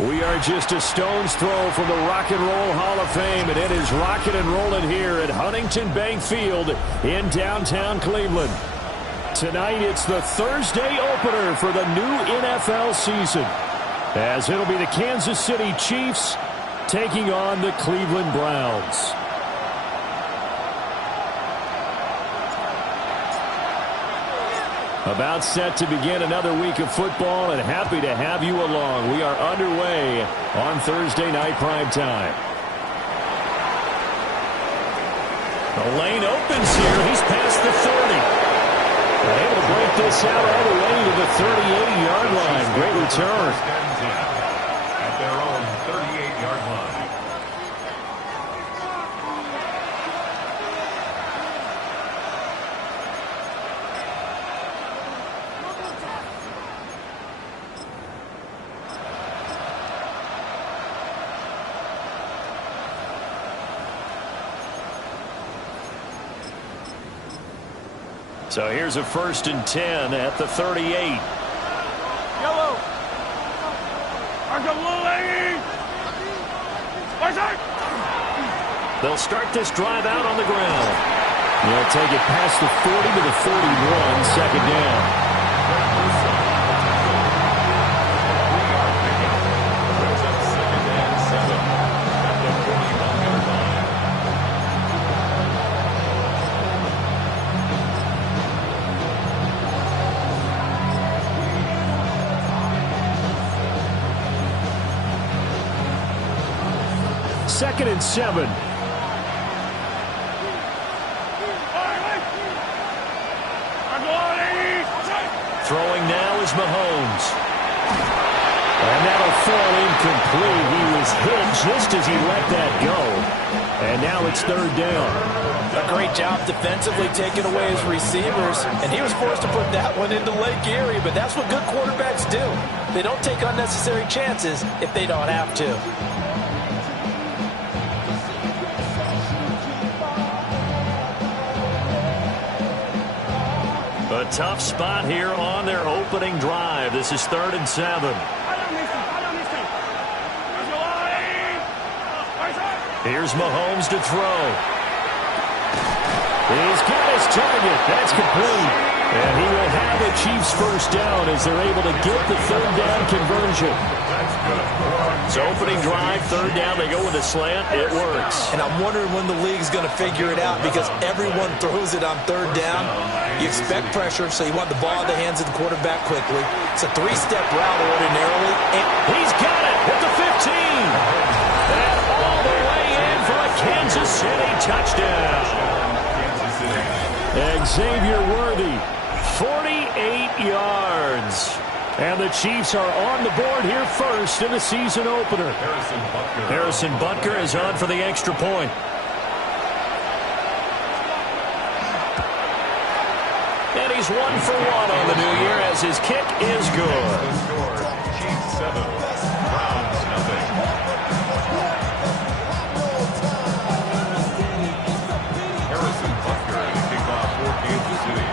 We are just a stone's throw from the Rock and Roll Hall of Fame, and it is rocking and rolling here at Huntington Bank Field in downtown Cleveland. Tonight, it's the Thursday opener for the new NFL season, as it'll be the Kansas City Chiefs taking on the Cleveland Browns. About set to begin another week of football, and happy to have you along. We are underway on Thursday night primetime. The lane opens here. He's past the 30. Able to break this out all the way to the 38-yard line. Great return. At their own 38-yard line. So here's a 1st and 10 at the 38. Yellow. They'll start this drive out on the ground. They'll take it past the 40 to the 41, second down. Second and 7. Throwing now is Mahomes. And that'll fall incomplete. He was hit just as he let that go. And now it's 3rd down. A great job defensively taking away his receivers. And he was forced to put that one into Lake Erie. But that's what good quarterbacks do. They don't take unnecessary chances if they don't have to. A tough spot here on their opening drive. This is 3rd and 7. Here's Mahomes to throw. He's got his target. That's complete. And he will have the Chiefs first down as they're able to get the 3rd down conversion. So opening drive, 3rd down, they go with a slant. It works. And I'm wondering when the league's going to figure it out, because everyone throws it on 3rd down. You expect pressure, so you want the ball in the hands of the quarterback quickly. It's a 3-step route ordinarily. And he's got it at the 15. And all the way in for a Kansas City touchdown. Xavier Worthy, 48 yards. And the Chiefs are on the board here first in the season opener. Harrison Butker is on for the extra point. And he's 1 for 1 on the new year as his kick is good. Chiefs 7, Browns nothing. Harrison Butker to kick off for Kansas City.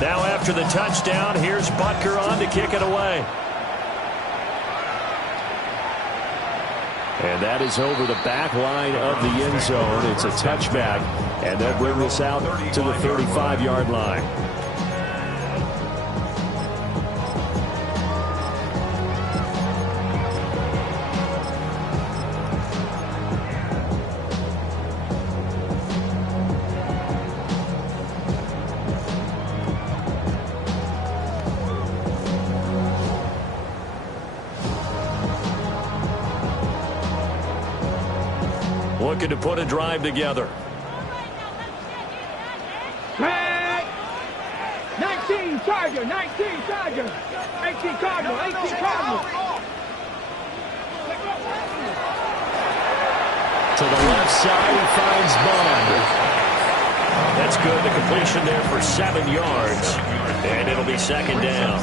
Now after the touchdown, here's Butker on to kick it away. And that is over the back line of the end zone. It's a touchback, and they'll bring this out to the 35-yard line. Looking to put a drive together. 19 Charger, 19 Charger, 18 Cardinal, 18 Cardinal. To the left side, he finds Bond. That's good. The completion there for 7 yards. And it'll be 2nd down.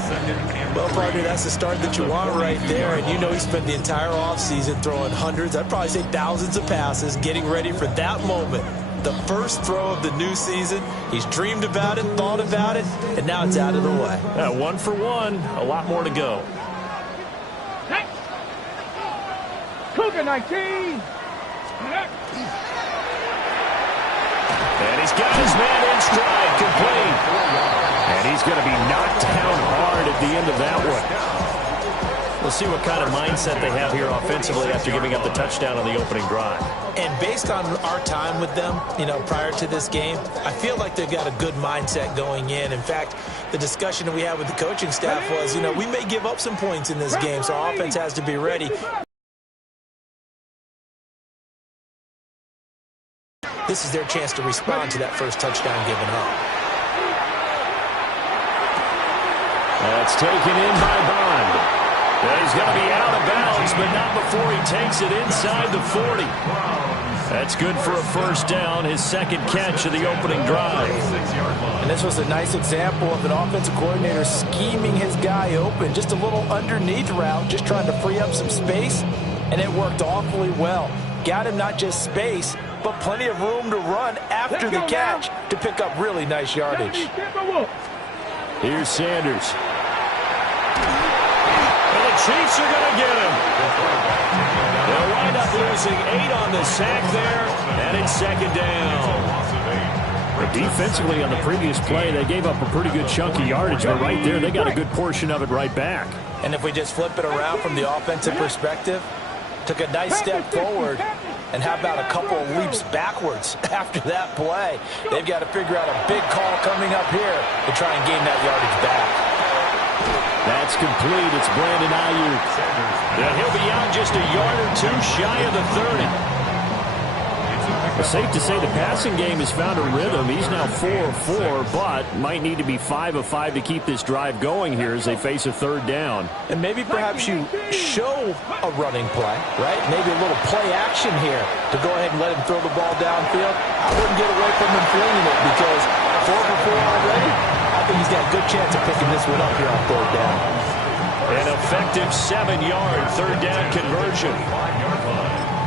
Well, partner, that's the start that you want right there. And you know he spent the entire offseason throwing hundreds, I'd probably say thousands of passes, getting ready for that moment. The first throw of the new season. He's dreamed about it, thought about it, and now it's out of the way. 1 for 1. A lot more to go. Cougar 19. And he's got his man in stride, complete. And he's going to be knocked down hard at the end of that one. We'll see what kind of mindset they have here offensively after giving up the touchdown on the opening drive. And based on our time with them, prior to this game, I feel like they've got a good mindset going in. In fact, the discussion that we had with the coaching staff was, we may give up some points in this game, so our offense has to be ready. This is their chance to respond to that first touchdown given up. That's taken in by Bond. He's going to be out of bounds, but not before he takes it inside the 40. That's good for a first down, his second catch of the opening drive. And this was a nice example of an offensive coordinator scheming his guy open. Just a little underneath route, just trying to free up some space, and it worked awfully well. Got him not just space, but plenty of room to run after the catch to pick up really nice yardage. Here's Sanders. And the Chiefs are going to get him. They'll wind up losing 8 on the sack there, and it's second down. But defensively on the previous play, they gave up a pretty good chunk of yardage, but right there, they got a good portion of it right back. And if we just flip it around from the offensive perspective, took a nice step forward, and how about a couple of leaps backwards after that play? They've got to figure out a big call coming up here to try and gain that yardage back. That's complete. It's Brandon Ayuk. And he'll be out just a yard or two shy of the 30. It's safe to say the passing game has found a rhythm. He's now 4 of 4, but might need to be 5 of 5 to keep this drive going here as they face a third down. And maybe perhaps you show a running play, right? Maybe a little play action here to go ahead and let him throw the ball downfield. I wouldn't get away from him flinging it because 4 for 4 already. I think he's got a good chance of picking this one up here on third down. An effective 7-yard third down conversion.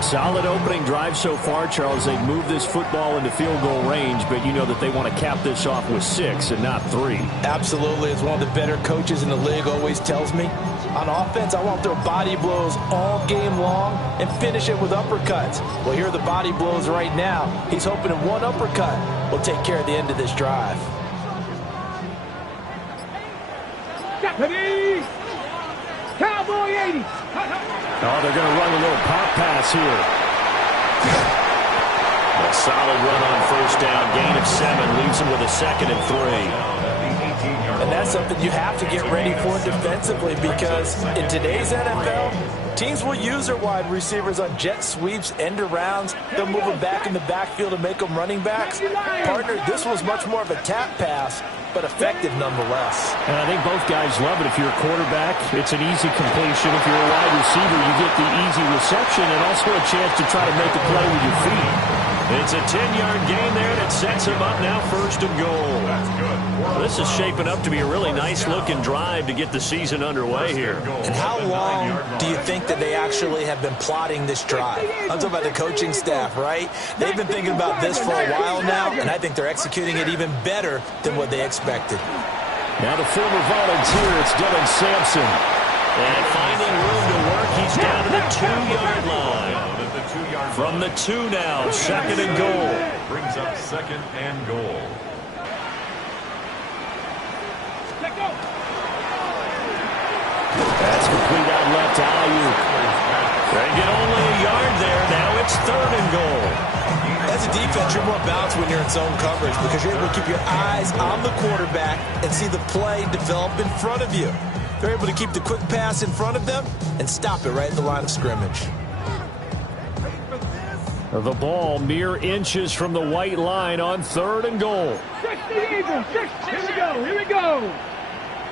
Solid opening drive so far, Charles. They've moved this football into field goal range, but you know that they want to cap this off with 6 and not 3. Absolutely. As one of the better coaches in the league always tells me, on offense, I want to throw body blows all game long and finish it with uppercuts. Well, here are the body blows right now. He's hoping that one uppercut will take care of the end of this drive. Deputy! Cowboy 80! Oh, they're going to run a little pop pass here. A solid run on first down. Gain of 7 leaves him with a 2nd and 3. And that's something you have to get ready for defensively because in today's NFL, teams will use their wide receivers on jet sweeps, end arounds. They'll move them back in the backfield and make them running backs. Partner, this was much more of a tap pass, but effective nonetheless. And I think both guys love it. If you're a quarterback, it's an easy completion. If you're a wide receiver, you get the easy reception and also a chance to try to make a play with your feet. It's a 10-yard gain there, and it sets him up now 1st and goal. That's good. Well, this is shaping up to be a really nice-looking drive to get the season underway here. And how long do you think that they actually have been plotting this drive? I'm talking about the coaching staff, right? They've been thinking about this for a while now, and I think they're executing it even better than what they expected. Now the former volunteer, it's Dylan Sampson. And finding room to work, he's down to the 2-yard line. From the 2 now, 2nd and goal. Brings up 2nd and goal. That's complete out left to Ayuk. They get only a yard there. Now it's 3rd and goal. As a defense, you're more balanced when you're in zone coverage because you're able to keep your eyes on the quarterback and see the play develop in front of you. They're able to keep the quick pass in front of them and stop it right at the line of scrimmage. The ball mere inches from the white line on 3rd and goal. 60 Eagles, 60. Here we go, here we go.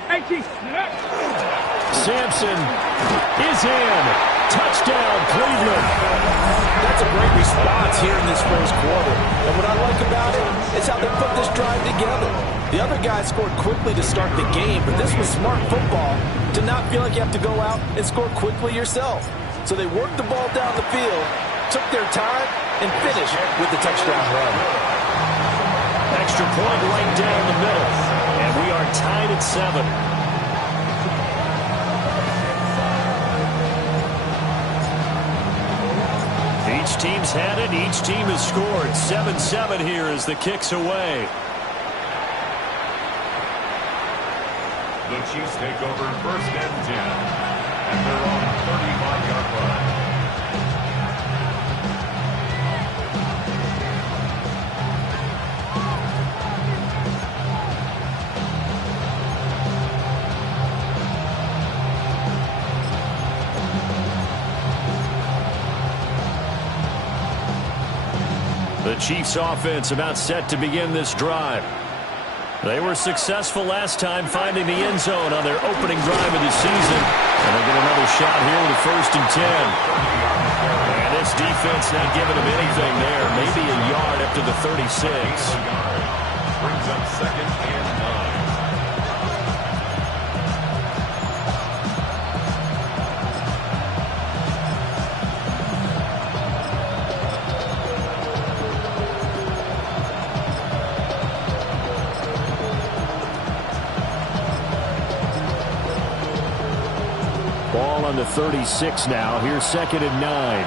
18. Sampson is in. Touchdown, Cleveland. That's a great response here in this first quarter. And what I like about it is how they put this drive together. The other guys scored quickly to start the game, but this was smart football to not feel like you have to go out and score quickly yourself. So they worked the ball down the field, took their time, and finished with the touchdown run. Extra point right down the middle. And we are tied at 7. Each team's had it. Each team has scored. 7-7 here as the kick's away. The Chiefs take over first and 10 at their own 35-yard line. The Chiefs offense about set to begin this drive. They were successful last time finding the end zone on their opening drive of the season. And they'll get another shot here with a 1st and 10. And this defense not giving them anything there. Maybe a yard up to the 36. Brings up 2nd and 9. Ball on the 36 now. Here's 2nd and 9.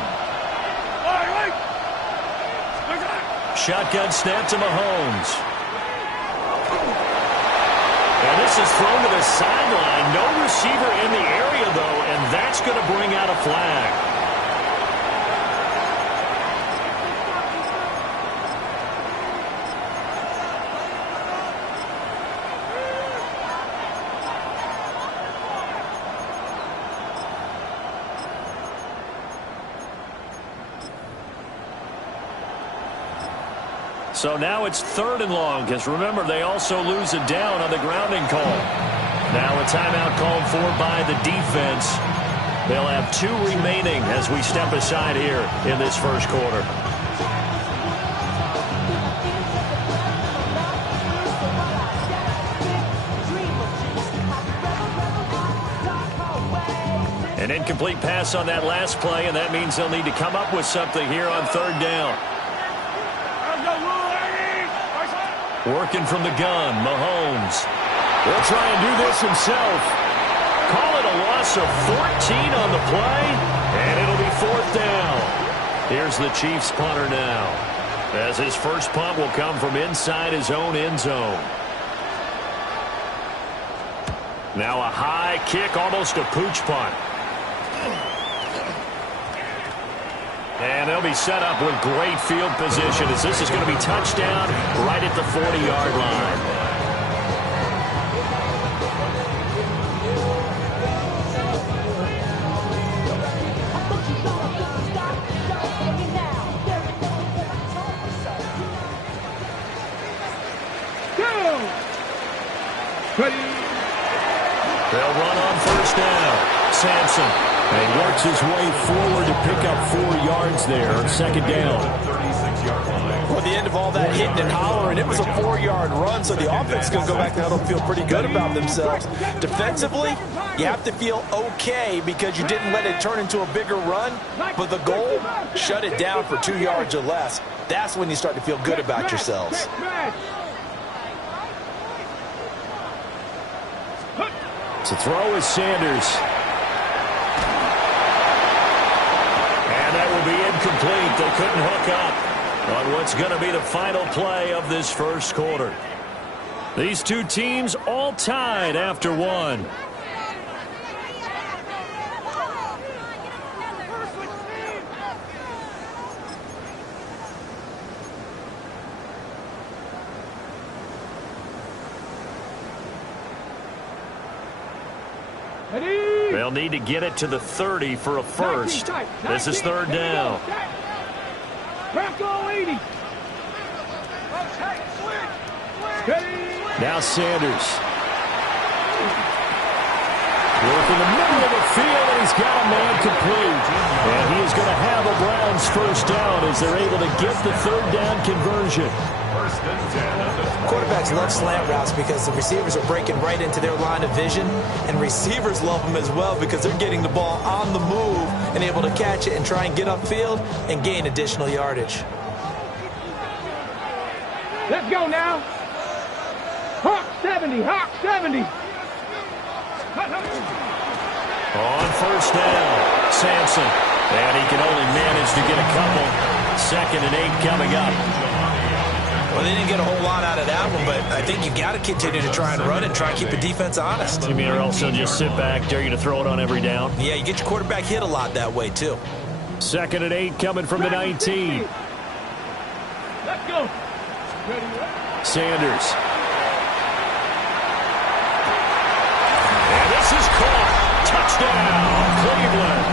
Shotgun snap to Mahomes. And this is thrown to the sideline. No receiver in the area, though, and that's going to bring out a flag. So now it's 3rd and long, because remember, they also lose a down on the grounding call. Now a timeout called for by the defense. They'll have 2 remaining as we step aside here in this first quarter. An incomplete pass on that last play, and that means they'll need to come up with something here on 3rd down. Working from the gun, Mahomes. Will try and do this himself. Call it a loss of 14 on the play, and it'll be 4th down. Here's the Chiefs punter now, as his first punt will come from inside his own end zone. Now a high kick, almost a pooch punt. And they'll be set up with great field position, as this is going to be touchdown right at the 40-yard line. They'll run on 1st down. Sampson. And he works his way forward to pick up 4 yards there on 2nd down. Well, at the end of all that hitting and hollering, it was a 4-yard run, so the offense is going to go back there and feel pretty good about themselves. Defensively, you have to feel okay because you didn't let it turn into a bigger run, but the goal, shut it down for 2 yards or less. That's when you start to feel good about yourselves. To throw is Sanders. That will be incomplete. They couldn't hook up on what's going to be the final play of this first quarter. These 2 teams all tied after 1. They'll need to get it to the 30 for a first. This is 3rd down. Now Sanders. Working the middle of the field, and he's got a man complete. And he is going to have a Browns 1st down as they're able to get the 3rd down conversion. Quarterbacks love slant routes because the receivers are breaking right into their line of vision, and receivers love them as well because they're getting the ball on the move and able to catch it and try and get upfield and gain additional yardage. Let's go now. Hawk 70, Hawk 70. On 1st down, Sampson. And he can only manage to get a couple. 2nd and 8 coming up. Well, they didn't get a whole lot out of that one, but I think you got to continue to try and run and try and keep the defense honest. You mean, or else they'll just sit back, dare you to throw it on every down? Yeah, you get your quarterback hit a lot that way, too. 2nd and 8 coming from the 19. Let's go. Sanders. And this is caught. Touchdown, Cleveland.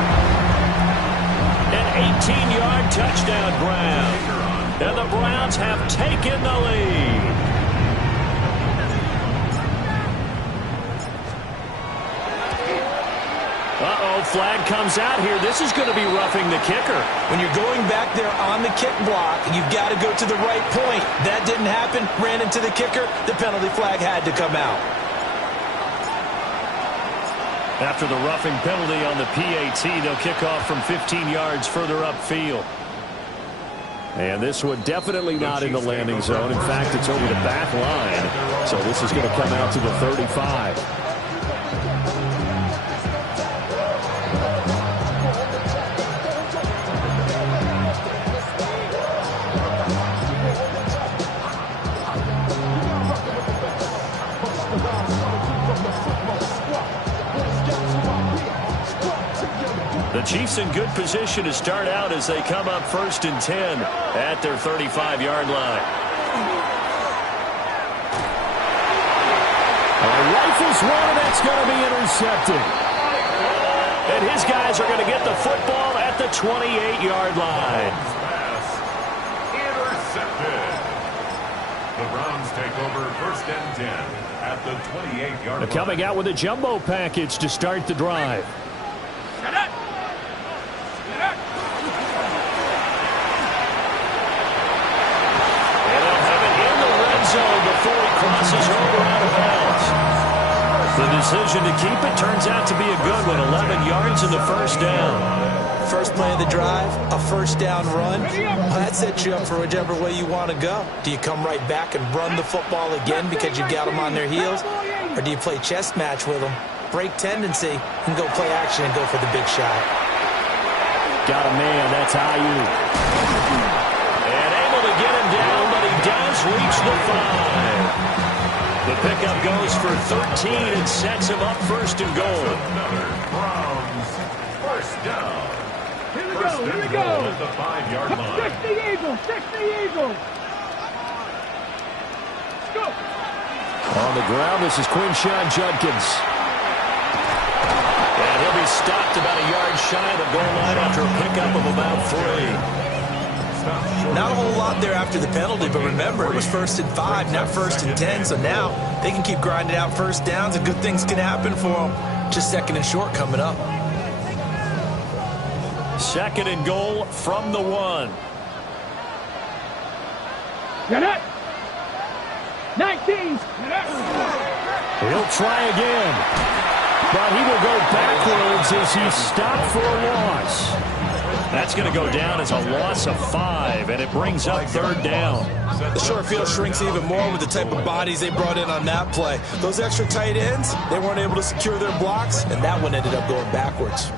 An 18-yard touchdown grab. And the Browns have taken the lead. Uh-oh, flag comes out here. This is going to be roughing the kicker. When you're going back there on the kick block, you've got to go to the right point. That didn't happen. Ran into the kicker. The penalty flag had to come out. After the roughing penalty on the PAT, they'll kick off from 15 yards further upfield. And this one definitely not in the landing zone. In fact, it's over the back line. So this is going to come out to the 35. The Chiefs in good position to start out as they come up 1st and 10 at their 35-yard line. Rifles one, and that's going to be intercepted. And his guys are going to get the football at the 28-yard line. Intercepted. The Browns take over 1st and 10 at the 28-yard line. Coming out with a jumbo package to start the drive. Before he crosses over out of bounds. The decision to keep it turns out to be a good one. 11 yards in the 1st down. First play of the drive, a 1st down run. That sets you up for whichever way you want to go. Do you come right back and run the football again because you've got them on their heels? Or do you play chess match with them, break tendency, and go play action and go for the big shot? Got a man. That's Ayuk. And able to get him down, but he does reach the 5. The pickup goes for 13 and sets him up 1st and goal. Another Browns 1st down. Here we go. At the 5-yard line. 60 Eagles. 60 Eagles. Let's go. On the ground, this is Quinshon Judkins. And he'll be stopped about a yard shy of the goal line after a pickup of about 3. Not a whole lot there after the penalty, but remember, it was 1st and 5, not 1st and 10, so now they can keep grinding out 1st downs and good things can happen for them. Just 2nd and short coming up. 2nd and goal from the 1. Get it. 19. He'll try again, but he will go backwards as he's stopped for a loss. That's going to go down as a loss of 5, and it brings up 3rd down. The short field shrinks even more with the type of bodies they brought in on that play. Those extra tight ends, they weren't able to secure their blocks, and that one ended up going backwards.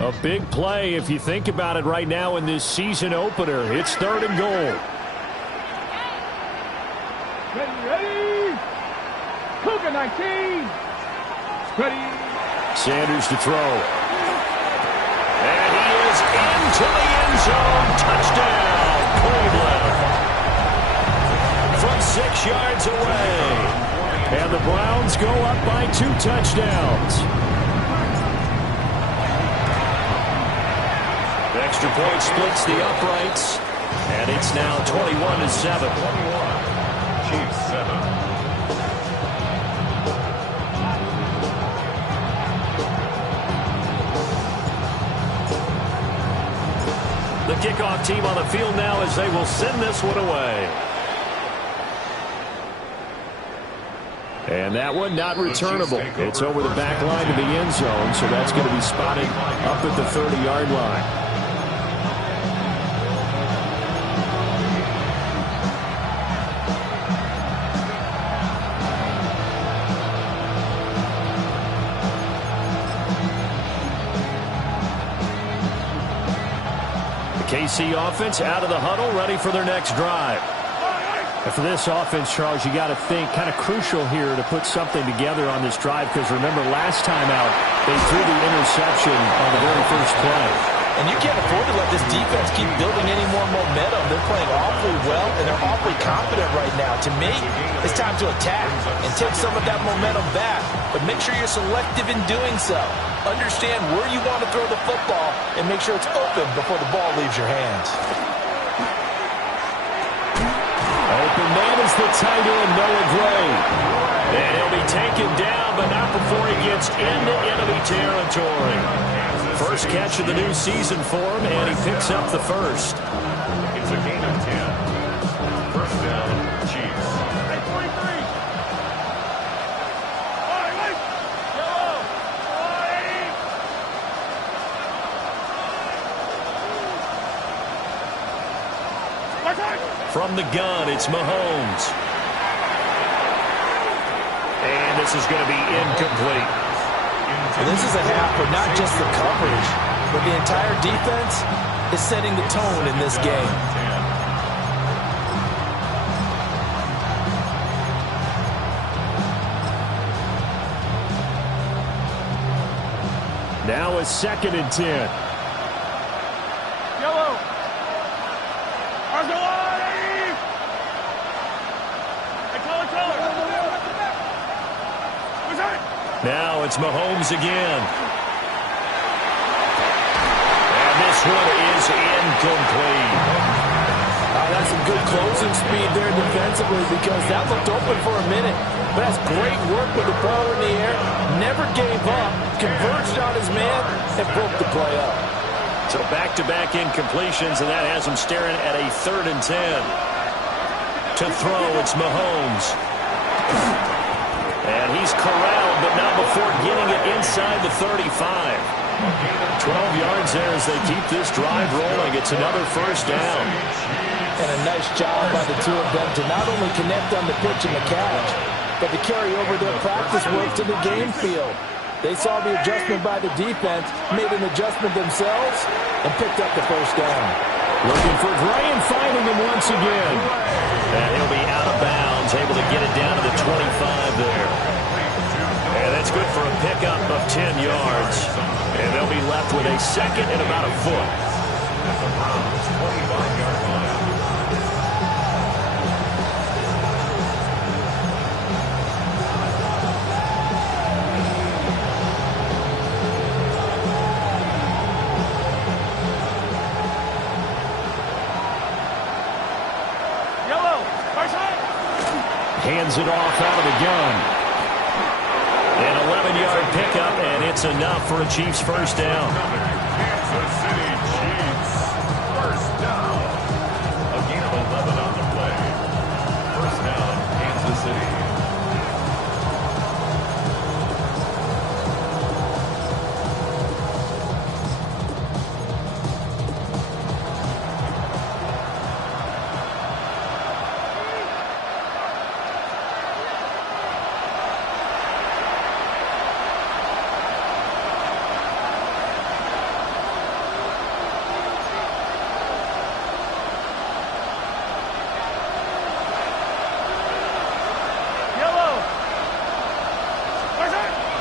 A big play if you think about it right now in this season opener. It's 3rd and goal. Ready. Cougar 19. Ready. Sanders to throw. And he is into the end zone. Touchdown, Cleveland. From 6 yards away. And the Browns go up by 2 touchdowns. The extra point splits the uprights. And it's now 21-7. Chiefs 7. The kickoff team on the field now as they will send this one away. And that one not returnable. It's over the back line to the end zone, so that's going to be spotted up at the 30-yard line. KC offense out of the huddle, ready for their next drive. And for this offense, Charles, you got to think kind of crucial here to put something together on this drive, because remember last time out they threw the interception on the very first play. And you can't afford to let this defense keep building any more momentum. They're playing awfully well, and they're awfully confident right now. To me, it's time to attack and take some of that momentum back. But make sure you're selective in doing so. Understand where you want to throw the football and make sure it's open before the ball leaves your hands. Open man is the tight end, Noah Gray. And he'll be taken down, but not before he gets into enemy territory. First catch of the new season for him, and he picks up the first. It's a gain of 10. First down, Chiefs. Hey, 23. All right, wait. Yellow. From the gun, it's Mahomes. And this is going to be incomplete. This is a half where not just the coverage, but the entire defense is setting the tone in this game. Now a 2nd and 10. Yellow. Arsenal. Hey, color. What's that? Now it's Mahomes again. And this one is incomplete. That's some good closing speed there defensively, because that looked open for a minute. But that's great work with the ball in the air. Never gave up, converged on his man, and broke the play up. So back-to-back incompletions, and that has him staring at a 3rd and 10. To throw, it's Mahomes. And he's corralled, but not before getting it inside the 35. 12 yards there as they keep this drive rolling. It's another first down. And a nice job by the two of them to not only connect on the pitch and the catch, but to carry over their practice work to the game field. They saw the adjustment by the defense, made an adjustment themselves, and picked up the first down. Looking for Gray and finding him once again. And he'll be out of bounds, able to get it down to the 25 there. And that's good for a pickup of 10 yards. And they'll be left with a 2nd and about a foot. At the Browns' 25-yard line. Hands it off out of the gun. An 11-yard pickup, and it's enough for a Chiefs first down. Kansas City Chiefs. First down. A gain of 11 on the play. First down, Kansas City.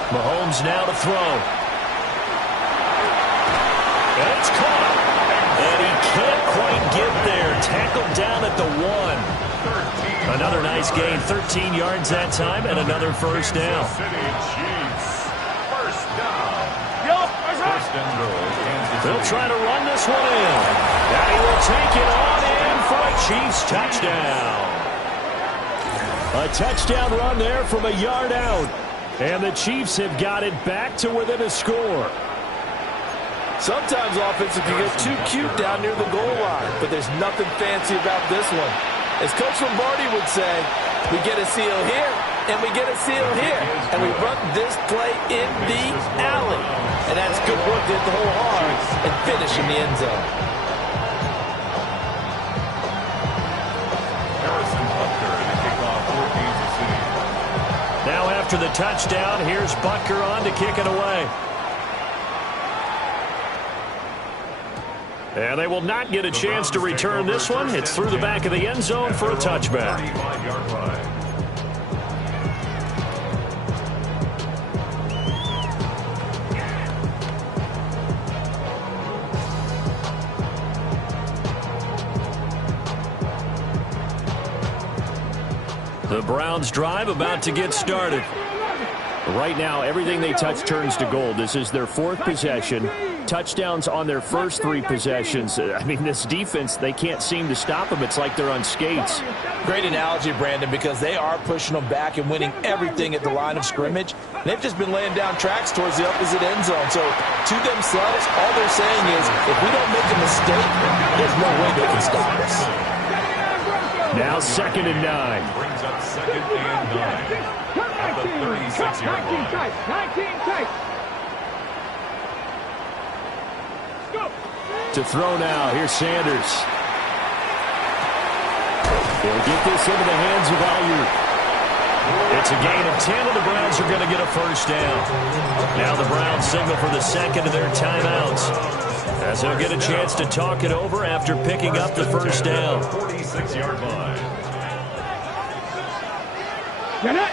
Mahomes now to throw. And it's caught. And he can't quite get there. Tackled down at the 1. Another nice gain. 13 yards that time and another first down. First down. First and goal. They'll try to run this one in. And he will take it on in for a Chiefs touchdown. A touchdown run there from a yard out. And the Chiefs have got it back to within a score. Sometimes offenses can get too cute down near the goal line, but there's nothing fancy about this one. As Coach Lombardi would say, we get a seal here, and we get a seal here, and we run this play in the alley. And that's good work to hit the hole hard and finish in the end zone. Now after the touchdown, here's Butker on to kick it away. And they will not get a chance to return this one. It's through the back of the end zone for a touchback. 35-yard line. The Browns drive about to get started. Right now, everything they touch turns to gold. This is their fourth possession. Touchdowns on their first three possessions. I mean, this defense, they can't seem to stop them. It's like they're on skates. Great analogy, Brandon, because they are pushing them back and winning everything at the line of scrimmage. They've just been laying down tracks towards the opposite end zone. So to themselves, all they're saying is, if we don't make a mistake, there's no way they can stop us. Now 2nd and 9. Brings up 2nd and 9 at the 36-yard line. 19 tight. To throw now. Here's Sanders. He'll get this into the hands of Aiyuk. It's a gain of 10, and the Browns are going to get a first down. Now the Browns signal for the second of their timeouts, as they'll get a chance to talk it over after picking up the first down. 46-yard line. Get it.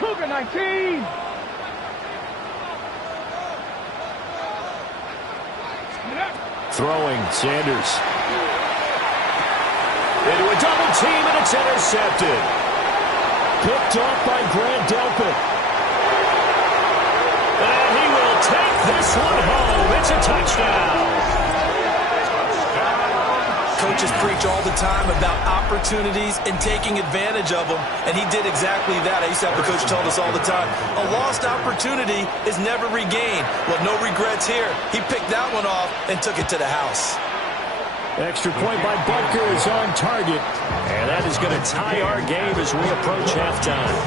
Cougar 19. Throwing, Sanders. Into a double team, and it's intercepted. Picked off by Grant Delpit. And he will take this one home. It's a touchdown. Coaches preach all the time about opportunities and taking advantage of them, and he did exactly that. I used to have a coach tell us all the time, a lost opportunity is never regained. Well, no regrets here. He picked that one off and took it to the house. Extra point by Butker is on target, and that is going to tie our game as we approach halftime.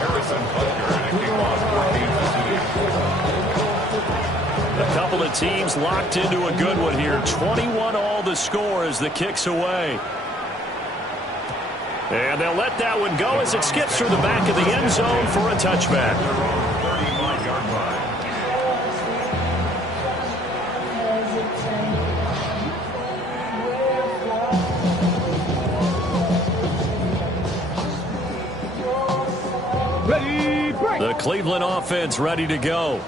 Harrison Butker and a kickoff for Kansas City. A couple of teams locked into a good one here. 21-all the score as the kick's away. And they'll let that one go as it skips through the back of the end zone for a touchback. 35-yard line. The Cleveland offense ready to go.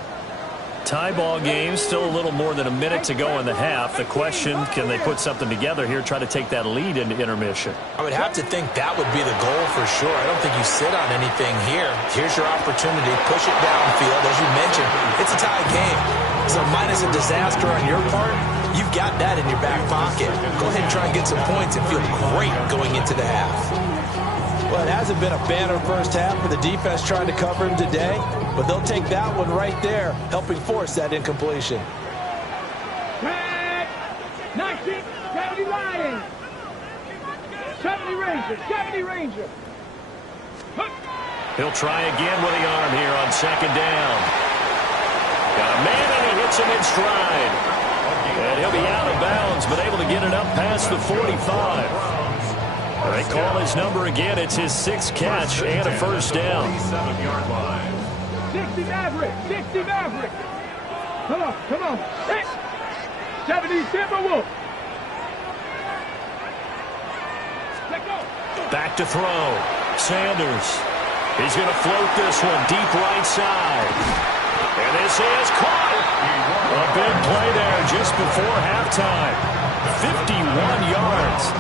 Tie ball game, still a little more than a minute to go in the half. The question, can they put something together here, try to take that lead into intermission? I would have to think that would be the goal for sure. I don't think you sit on anything here. Here's your opportunity. Push it downfield. As you mentioned, it's a tie game. So minus a disaster on your part, you've got that in your back pocket. Go ahead and try and get some points and feel great going into the half. Well, it hasn't been a banner first half for the defense trying to cover him today, but they'll take that one right there, helping force that incompletion. 19, 70 Lions. 70 Rangers, 70 Rangers. He'll try again with the arm here on 2nd down. Got a man, and he hits him in stride. And he'll be out of bounds, but able to get it up past the 45. They call his number again. It's his 6th catch and a first down. 47-yard line. 60 Maverick, 60 Maverick. Come on, come on. 70 Timberwolf. Let go. Back to throw. Sanders. He's going to float this one deep right side. And this is caught. A big play there just before halftime. 51 yards.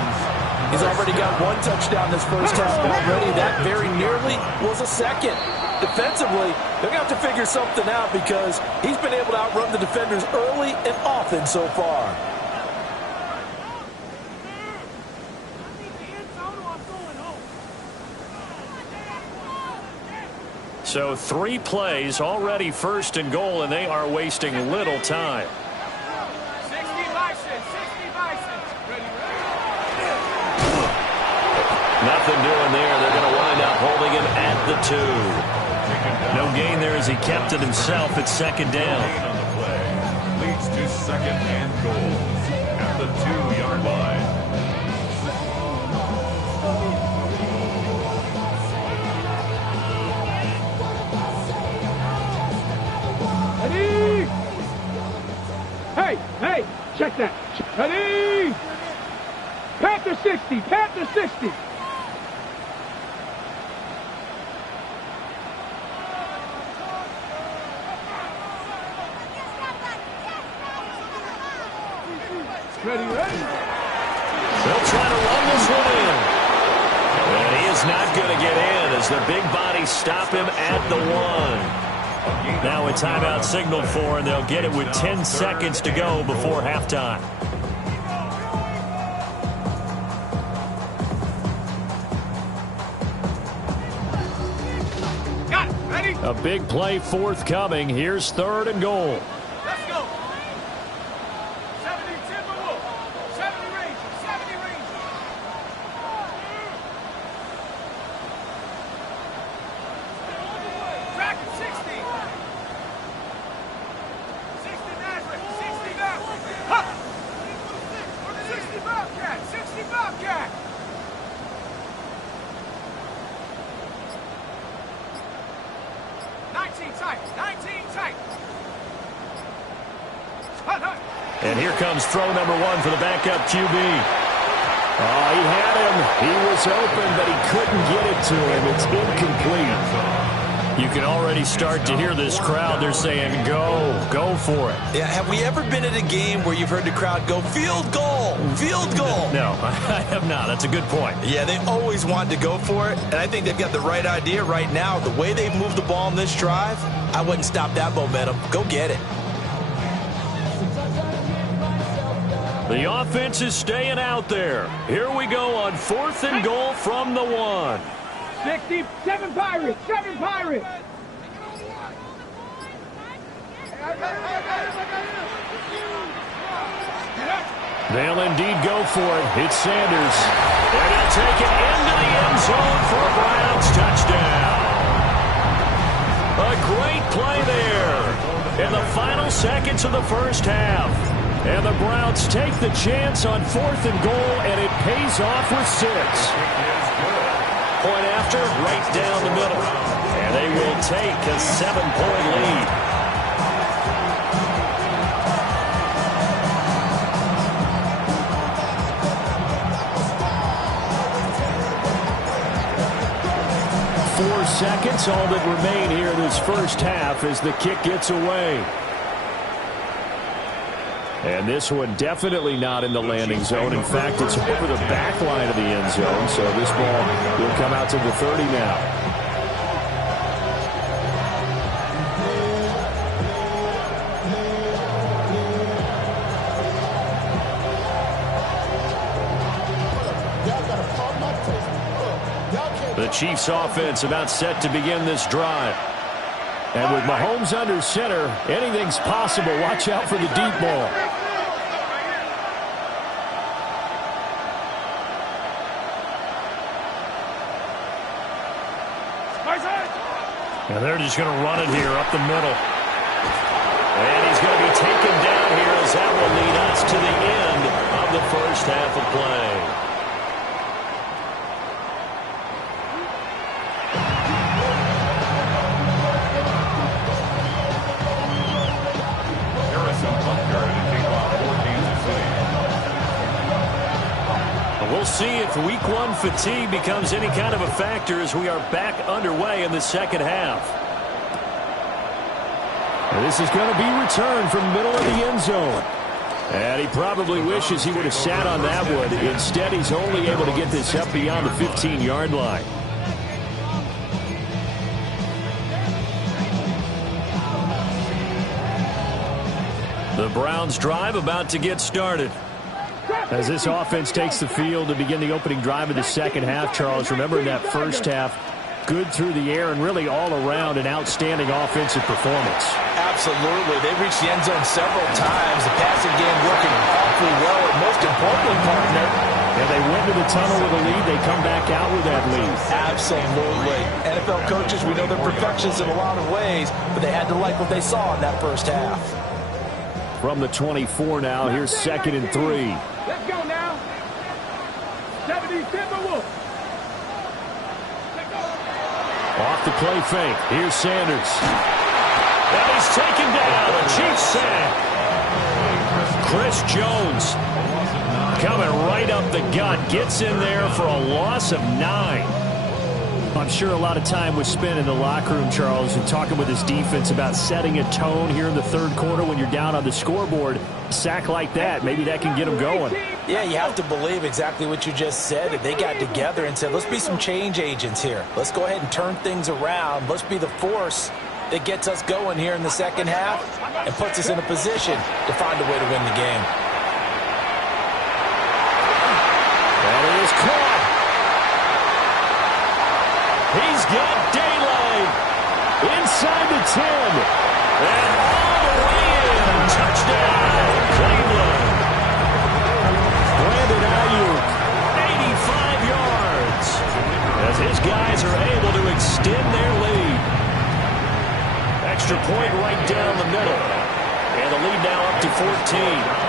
He's already got one touchdown this first half already. That very nearly was a second. Defensively, they're going to have to figure something out because he's been able to outrun the defenders early and often so far. So 3 plays, already 1st and goal, and they are wasting little time. 60 Bison, 60 Bison. Nothing doing there. They're going to wind up holding him at the 2. No gain there as he kept it himself at 2nd down. On the play. Leads to 2nd and goals at the 2-yard line. Ready? snap. Ready? Panther 60. Panther 60. Ready, ready. They'll try to run this one in. And he is not going to get in as the big bodies stop him at the 1. Now a timeout signaled for, and they'll get it with 10 seconds to go before halftime. Got it. Ready? A big play forthcoming. Here's 3rd and goal. Let's go. 70 Timberwolves. 70 Rangers. 70 Rangers. Dragon 60. 60 Nazareth. 60 Maverick. Huh. 60 Bobcat. 60 Bobcat. Tight. 19 tight. And here comes throw number 1 for the backup QB. Oh, he had him. He was open, but he couldn't get it to him. It's incomplete. You can already start to hear this crowd. They're saying, go for it. Yeah, have we ever been at a game where you've heard the crowd go, field goal, field goal? No, I have not. That's a good point. Yeah, they always wanted to go for it, and I think they've got the right idea right now. The way they've moved the ball in this drive, I wouldn't stop that momentum. Go get it. The offense is staying out there. Here we go on 4th and goal from the 1. 67 Pirates. 7 Pirates. They'll indeed go for it. It's Sanders. And he'll take it into the end zone for a Browns touchdown. A great play there in the final seconds of the first half. And the Browns take the chance on 4th and goal, and it pays off with 6. Point after, right down the middle. And they will take a 7-point lead. Seconds, all that remain here in this first half as the kick gets away. And this one definitely not in the landing zone. In fact, it's over the back line of the end zone, so this ball will come out to the 30 now. The Chiefs offense about set to begin this drive. And with Mahomes under center, anything's possible. Watch out for the deep ball. And they're just going to run it here up the middle. And he's going to be taken down here as that will lead us to the end of the first half of play. We'll see if week 1 fatigue becomes any kind of a factor as we are back underway in the second half. And this is going to be returned from middle of the end zone. And he probably wishes he would have sat on that one. Instead, he's only able to get this up beyond the 15-yard line. The Browns drive about to get started. As this offense takes the field to begin the opening drive of the second half, Charles, remember in that first half, good through the air and really all around an outstanding offensive performance. Absolutely. They reached the end zone several times. The passing game working awfully well, and most importantly, partner, and they went to the tunnel with a lead. They come back out with that lead. Absolutely. NFL coaches, we know they're perfectionists in a lot of ways, but they had to like what they saw in that first half. From the 24 now, here's 2nd and 3. Let's go now. 70 Timberwolves. Off the play fake. Here's Sanders. And he's taken down. A Chiefs sack. Chris Jones coming right up the gut. Gets in there for a loss of 9. I'm sure a lot of time was spent in the locker room, Charles, and talking with his defense about setting a tone here in the third quarter when you're down on the scoreboard. A sack like that, maybe that can get them going. Yeah, you have to believe exactly what you just said. That they got together and said, let's be some change agents here. Let's go ahead and turn things around. Let's be the force that gets us going here in the second half and puts us in a position to find a way to win the game. That is caught. He's got daylight inside the 10. And all the way in. Touchdown, Cleveland. Brandon Ayuk, 85 yards. As his guys are able to extend their lead. Extra point right down the middle. And the lead now up to 14.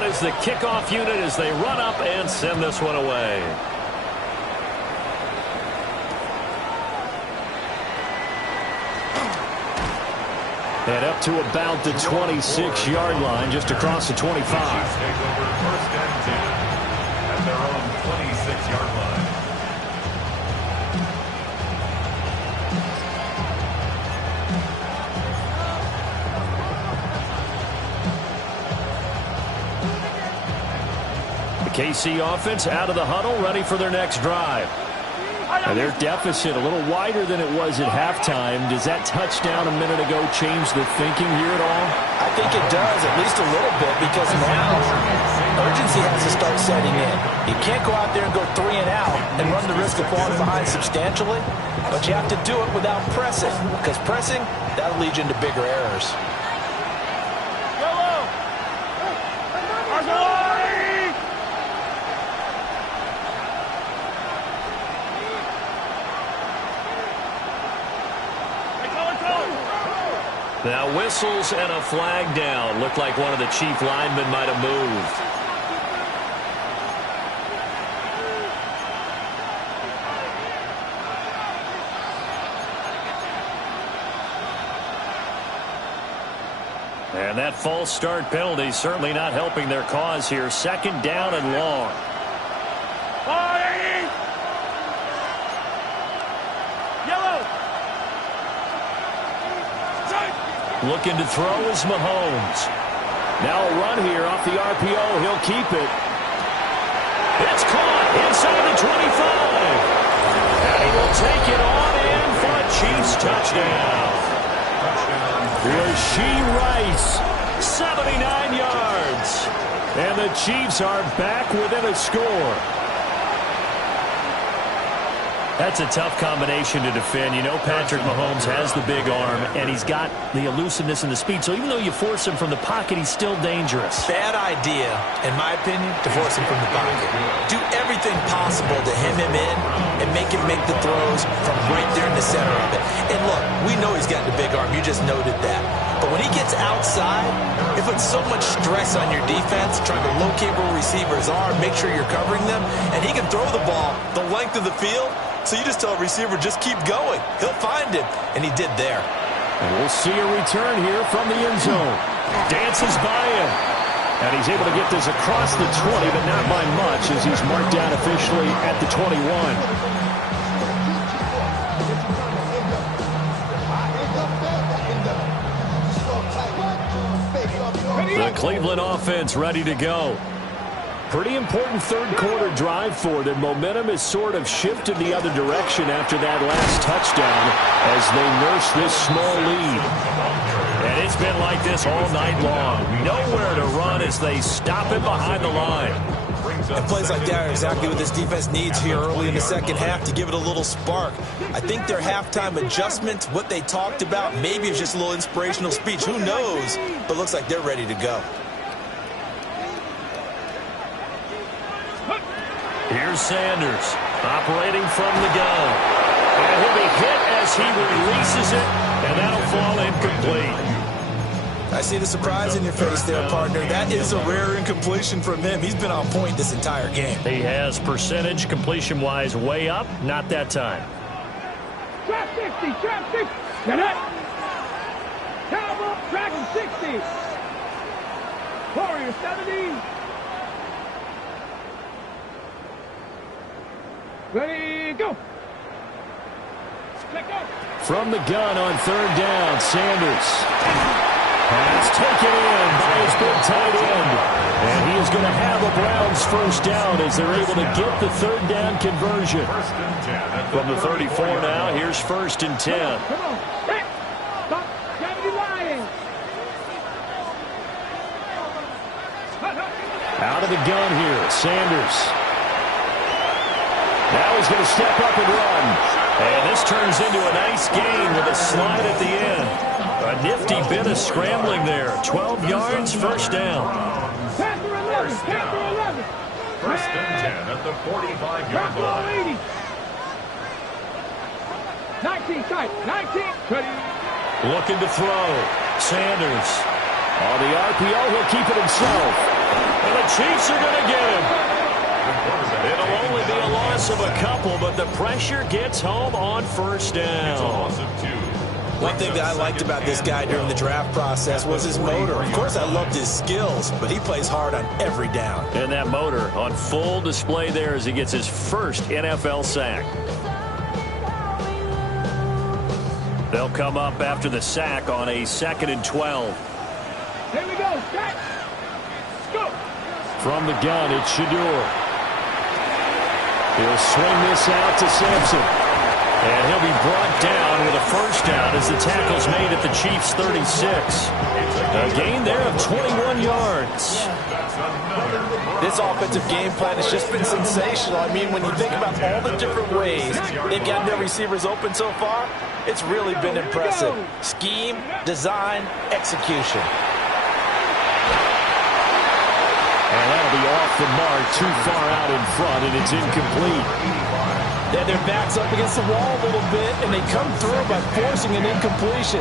Is the kickoff unit as they run up and send this one away. And up to about the 26-yard line, just across the 25. Take over first and 10 at their own 26-yard line. KC offense out of the huddle, ready for their next drive. And their deficit a little wider than it was at halftime. Does that touchdown a minute ago change the thinking here at all? I think it does, at least a little bit, because now urgency has to start setting in. You can't go out there and go 3 and out and run the risk of falling behind substantially, but you have to do it without pressing, because pressing, that'll lead you into bigger errors. Now whistles and a flag down. Looked like one of the chief linemen might have moved. And that false start penalty certainly not helping their cause here. Second down and long. Looking to throw is Mahomes. Now a run here off the RPO. He'll keep it. It's caught inside the 25. And he will take it on in for a Chiefs touchdown. Rashee Rice, 79 yards. And the Chiefs are back within a score. That's a tough combination to defend. You know Patrick Mahomes has the big arm, and he's got the elusiveness and the speed. So even though you force him from the pocket, he's still dangerous. Bad idea, in my opinion, to force him from the pocket. Do everything possible to hem him in and make him make the throws from right there in the center of it. And look, we know he's got the big arm. You just noted that. But when he gets outside, it puts so much stress on your defense, trying to locate where receivers are, make sure you're covering them, and he can throw the ball the length of the field. So you just tell a receiver, just keep going. He'll find him, and he did there. And we'll see a return here from the end zone. Dances by him. And he's able to get this across the 20, but not by much as he's marked down officially at the 21. The Cleveland offense ready to go. Pretty important third quarter drive for them. Momentum has sort of shifted the other direction after that last touchdown as they nurse this small lead. And it's been like this all night long. Nowhere to run as they stop it behind the line. And plays like that are exactly what this defense needs here early in the second half to give it a little spark. I think their halftime adjustments, what they talked about, maybe it's just a little inspirational speech. Who knows? But looks like they're ready to go. Here's Sanders operating from the gun. And he'll be hit as he releases it, and that'll fall incomplete. I see the surprise in your face there, partner. That is a rare incompletion from him. He's been on point this entire game. He has percentage completion-wise way up. Not that time. Trap 60, trap 60. Get it. Cowboy Dragon 60. Warrior 70. Ready, go. Let go. From the gun on third down, Sanders. Pass taken in by his big tight end. And he is going to have a Browns first down as they're able to get the third down conversion. From the 34 now, here's 1st and 10. Come on. Hey. Stop. 70 lying. Out of the gun here, Sanders. Now he's going to step up and run. And this turns into a nice gain with a slide at the end. A nifty bit of scrambling there. 12 yards, first down. Pass for 11. Pass for 11. 1st and 10 at the 45-yard line. 19 tight. 19. Ready. Looking to throw. Sanders. On the RPO, he'll keep it himself. And the Chiefs are going to get him. It'll only be a loss of a couple, but the pressure gets home on first down. It's a loss of 2. One thing that I liked about this guy during the draft process was his motor. Of course, I loved his skills, but he plays hard on every down. And that motor on full display there as he gets his first NFL sack. They'll come up after the sack on a 2nd and 12. Here we go. Back. Go. From the gun, it's Shador. He'll swing this out to Sampson. And he'll be brought down with a first down as the tackle's made at the Chiefs' 36. A gain there of 21 yards. This offensive game plan has just been sensational. I mean, when you think about all the different ways they've gotten their receivers open so far, it's really been impressive. Scheme, design, execution. And that'll be off the mark, too far out in front, and it's incomplete. Yeah, their backs up against the wall a little bit, and they come through by forcing an incompletion.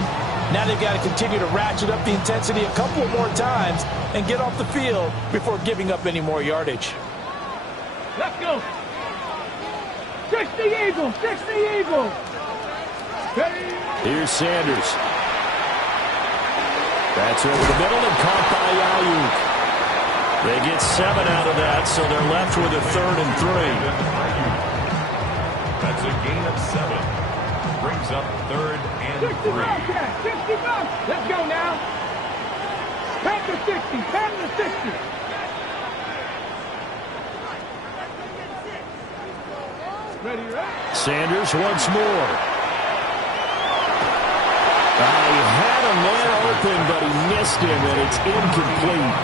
Now they've got to continue to ratchet up the intensity a couple more times and get off the field before giving up any more yardage. Let's go. 60 Eagles. 60 Eagles. Ready. Here's Sanders. That's over the middle and caught by Ayuk. They get 7 out of that, so they're left with a 3rd and 3. That's a gain of 7. Brings up 3rd and 3. 65. Let's go now. Pass to 60. Pass to 60. Ready, right? Sanders once more. He had a man open, but he missed him, and it's incomplete.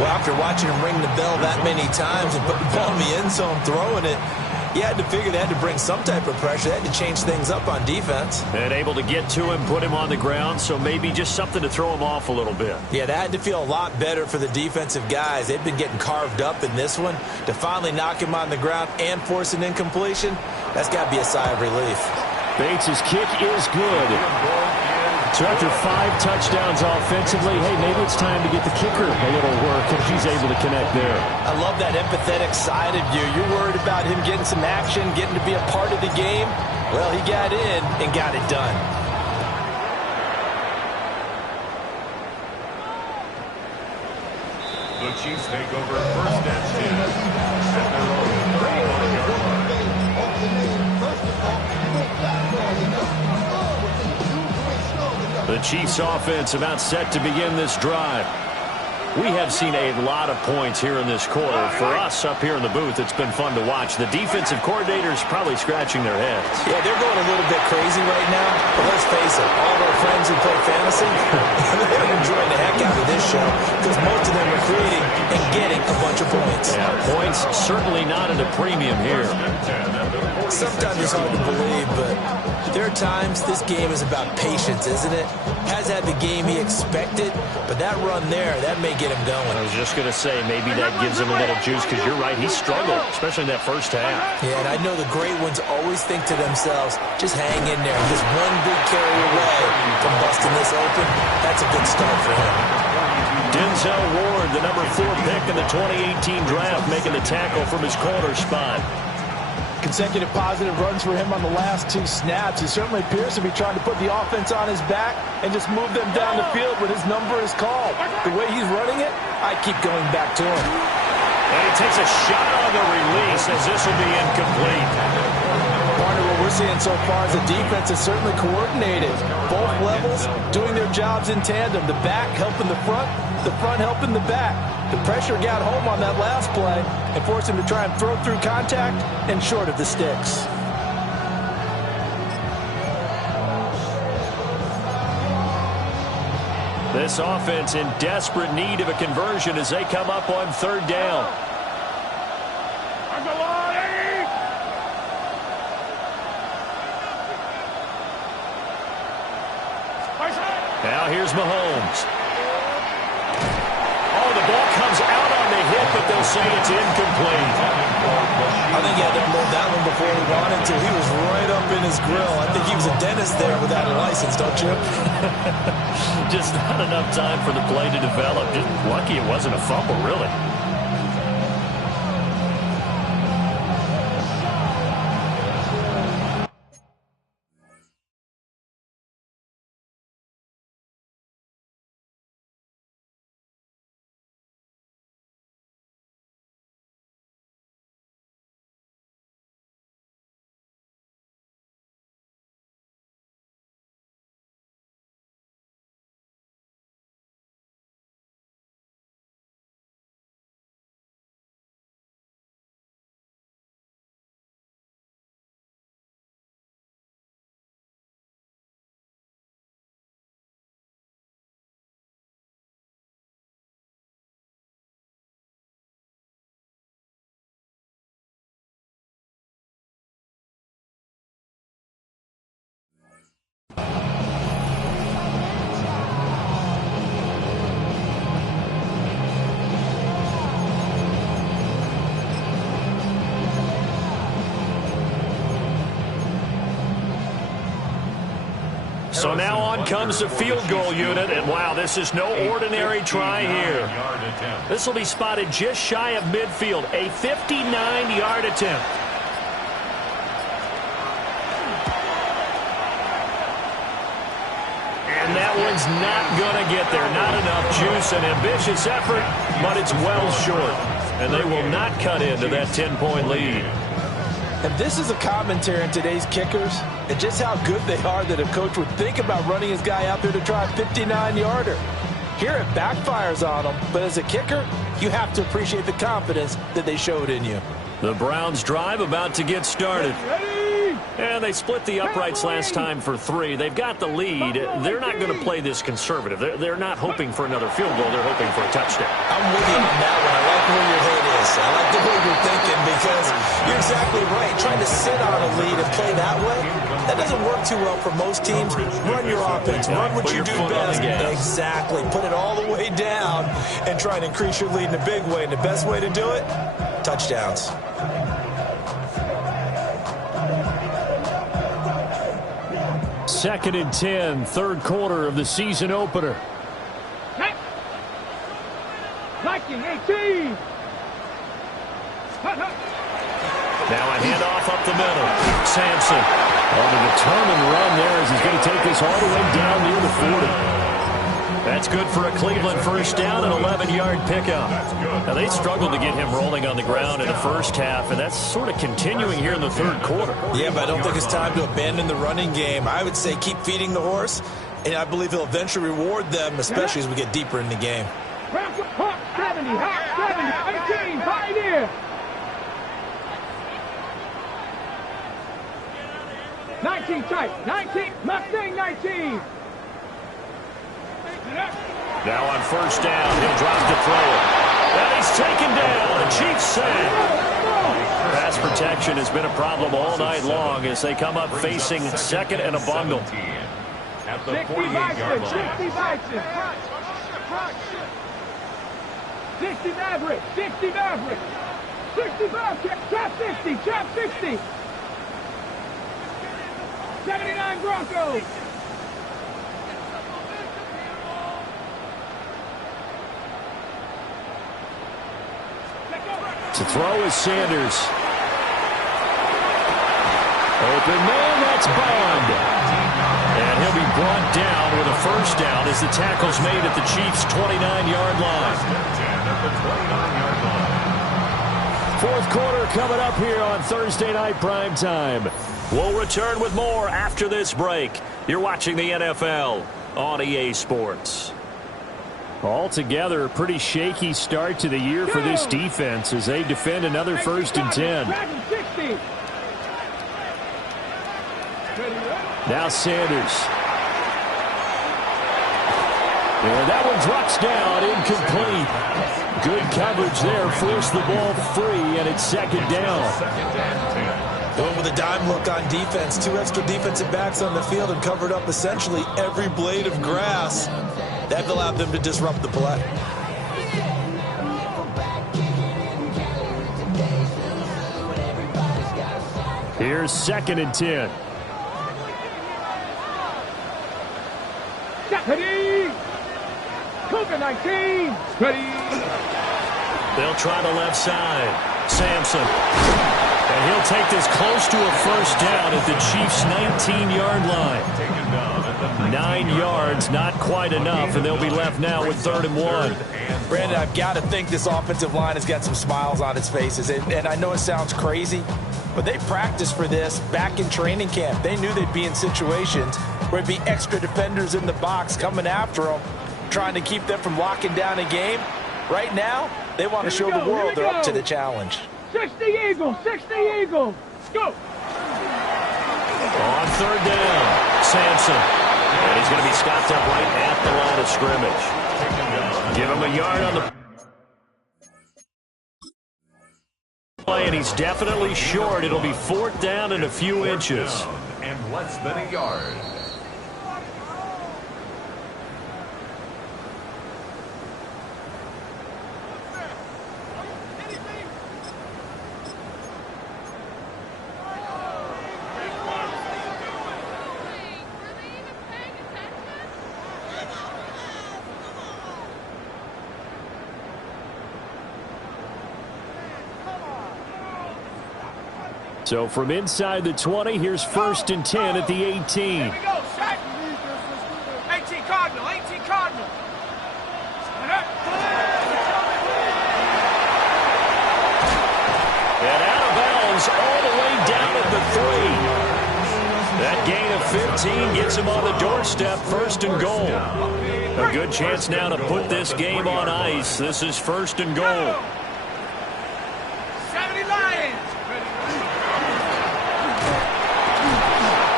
Well, after watching him ring the bell that many times and put the ball in the end zone throwing it, you had to figure they had to bring some type of pressure. They had to change things up on defense. And able to get to him, put him on the ground, so maybe just something to throw him off a little bit. Yeah, that had to feel a lot better for the defensive guys. They've been getting carved up in this one. To finally knock him on the ground and force an incompletion, that's got to be a sigh of relief. Bates' kick is good. So after 5 touchdowns offensively, hey, maybe it's time to get the kicker a little work if he's able to connect there. I love that empathetic side of you. You're worried about him getting some action, getting to be a part of the game. Well, he got in and got it done. The Chiefs take over 1st and 10 at their own 35-yard line. The Chiefs offense about set to begin this drive. We have seen a lot of points here in this quarter. For us up here in the booth, it's been fun to watch. The defensive coordinators probably scratching their heads. Yeah, they're going a little bit crazy right now. But let's face it, all of our friends who play fantasy, they're enjoying the heck out of this show because most of them are creating and getting a bunch of points. Yeah, points certainly not at a premium here. Sometimes it's hard to believe, but there are times this game is about patience, isn't it? Has had the game he expected, but that run there, that may get him going. I was just going to say, maybe that gives him a little juice because you're right, he struggled, especially in that first half. Yeah, and I know the great ones always think to themselves, just hang in there. Just one big carry away from busting this open. That's a good start for him. Denzel Ward, the number 4 pick in the 2018 draft, making the tackle from his corner spot. Consecutive positive runs for him on the last 2 snaps. He certainly appears to be trying to put the offense on his back and just move them down the field when his number is called. The way he's running it, I keep going back to him. And he takes a shot on the release as this will be incomplete. Partner, what we're seeing so far is the defense is certainly coordinated. Both levels doing their jobs in tandem. The back helping the front helping the back. The pressure got home on that last play and forced him to try and throw through contact and short of the sticks. This offense in desperate need of a conversion as they come up on 3rd down. Now here's Mahomes. Oh, the ball comes out on the hit, but they'll say it's incomplete. I think he had to unload that one before he wanted to. He was right up in his grill. I think he was a dentist there without a license, don't you? Just not enough time for the play to develop. Just lucky it wasn't a fumble, really. So now on comes the field goal unit, and wow, this is no ordinary try here. This will be spotted just shy of midfield, a 59-yard attempt. And that one's not going to get there. Not enough juice, an ambitious effort, but it's well short. And they will not cut into that 10-point lead. And this is a commentary on today's kickers and just how good they are that a coach would think about running his guy out there to try a 59-yarder. Here it backfires on them, but as a kicker, you have to appreciate the confidence that they showed in you. The Browns drive about to get started. And they split the uprights last time for 3. They've got the lead. They're not going to play this conservative. They're not hoping for another field goal. They're hoping for a touchdown. I'm with you on that one. I like where your head is. I like the way you're thinking because you're exactly right. Trying to sit on a lead and play that way, that doesn't work too well for most teams. Run your offense. Run what you do best. Exactly. Put it all the way down and try and increase your lead in a big way. And the best way to do it, touchdowns. Second and 10, 3rd quarter of the season opener. Viking 18. Now a handoff up the middle. Sampson on a determined run there as he's going to take this all the way down near the 40. That's good for a Cleveland first down, an 11-yard pickup. Now, they struggled to get him rolling on the ground in the first half, and that's sort of continuing here in the 3rd quarter. Yeah, but I don't think it's time to abandon the running game. I would say keep feeding the horse, and I believe he'll eventually reward them, especially as we get deeper in the game. 70, 18, Pioneer. 19 tight, 19, Mustang 19. Now on first down, he'll drop to throw it. And he's taken down. A Chiefs sack. Pass protection has been a problem all night long as they come up facing 2nd and a bundle. At the 60 48-yard Bison, line. 60 Bison. 60 Maverick, 60 Maverick. 65, trap 60, trap 60. 79 Broncos. To throw is Sanders. Open man, that's Bond. And he'll be brought down with a first down as the tackle's made at the Chiefs' 29-yard line. Fourth quarter coming up here on Thursday Night Primetime. We'll return with more after this break. You're watching the NFL on EA Sports. Altogether, a pretty shaky start to the year for this defense as they defend another 1st and 10. Now Sanders. And that one drops down, incomplete. Good coverage there, forced the ball free, and it's 2nd down. Going with a dime look on defense. 2 extra defensive backs on the field and covered up essentially every blade of grass. That allowed them to disrupt the play. Here's 2nd and 10. Ready. Cougar 19. Ready. They'll try the left side. Sampson. And he'll take this close to a first down at the Chiefs' 19-yard line. 9 yards, not quite enough, and they'll be left now with 3rd and 1. Brandon, I've got to think this offensive line has got some smiles on its faces. And I know it sounds crazy, but they practiced for this back in training camp. They knew they'd be in situations where it'd be extra defenders in the box coming after them, trying to keep them from locking down a game. Right now, they want to show the world they're up to the challenge. 60 Eagles, 60 Eagles. Go. On 3rd down, Sampson. And he's going to be stopped up right at the line of scrimmage. Give him a yard on the play, and he's definitely short. It'll be 4th down and a few inches. And less than a yard. So from inside the 20, here's 1st and 10 at the 18. Here we go, set. 18 Cardinal, 18 Cardinal. And out of bounds all the way down at the 3. That gain of 15 gets him on the doorstep, 1st and goal. A good chance now to put this game on ice. This is 1st and goal. 70 Lions.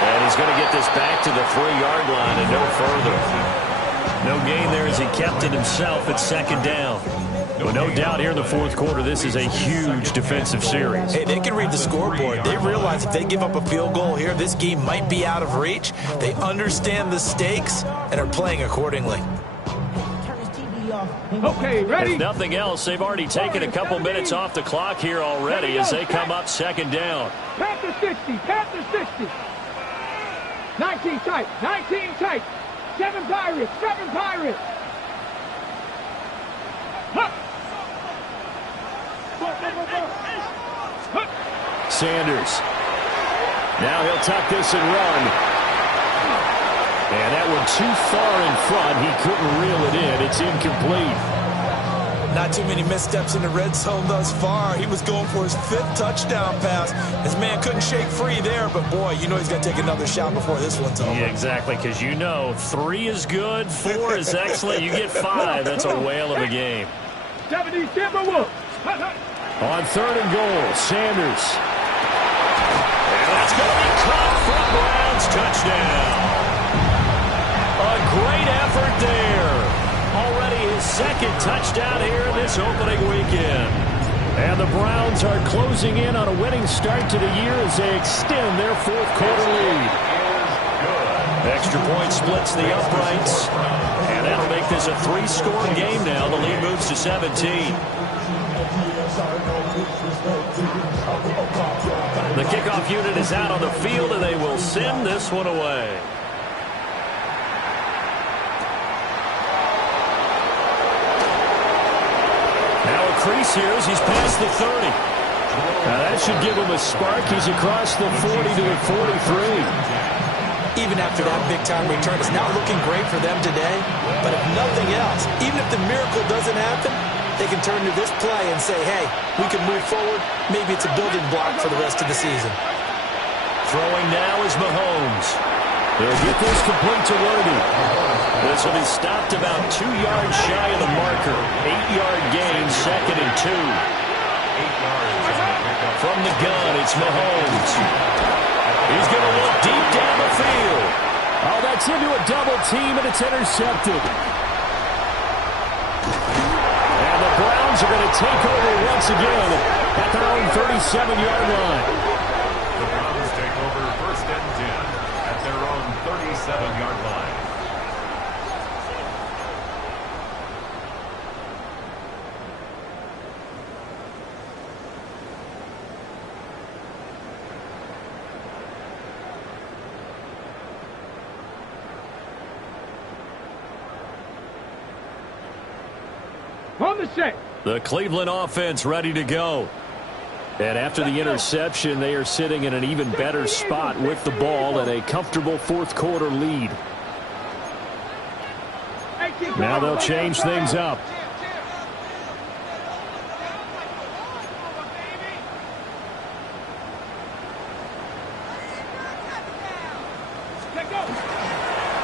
And he's going to get this back to the 3-yard line and no further. No gain there as he kept it himself at 2nd down. Well, no doubt here in the 4th quarter, this is a huge defensive series. Hey, they can read the scoreboard. They realize if they give up a field goal here, this game might be out of reach. They understand the stakes and are playing accordingly. Okay, ready? If nothing else, they've already taken a couple minutes off the clock here already as they come up 2nd down. Panther 60, Panther 60. 19 tight, 19 tight. 7 Pirates, 7 Pirates. Huh. Sanders. Now he'll tuck this and run. And that one too far in front. He couldn't reel it in. It's incomplete. Not too many missteps in the red zone thus far. He was going for his 5th touchdown pass. His man couldn't shake free there, but boy, you know he's got to take another shot before this one's over. Yeah, exactly, because you know 3 is good, 4 is excellent. You get 5, that's a whale of a game. 70 Timberwolves. On 3rd and goal, Sanders. And that's going to be caught for a Browns touchdown. A great effort there. Already his 2nd touchdown here in this opening weekend. And the Browns are closing in on a winning start to the year as they extend their 4th quarter lead. Extra point splits the uprights. And that'll make this a 3-score game now. The lead moves to 17. The kickoff unit is out on the field, and they will send this one away. Now a crease here as he's past the 30. Now that should give him a spark. He's across the 40 to the 43. Even after that big-time return, it's not looking great for them today. But if nothing else, even if the miracle doesn't happen, they can turn to this play and say, hey, we can move forward. Maybe it's a building block for the rest of the season. Throwing now is Mahomes. He'll get this complete to Worthy. This will be stopped about 2 yards shy of the marker. 8-yard gain, 2nd and 2. 8 yards. From the gun, it's Mahomes. He's going to look deep down the field. Oh, that's into a double team, and it's intercepted. And the Browns are going to take over once again at their own 37-yard line. The Browns take over 1st and 10 at their own 37-yard line. On the set. The Cleveland offense ready to go. And after the interception, they are sitting in an even better spot with the ball and a comfortable 4th quarter lead. Now they'll change things up.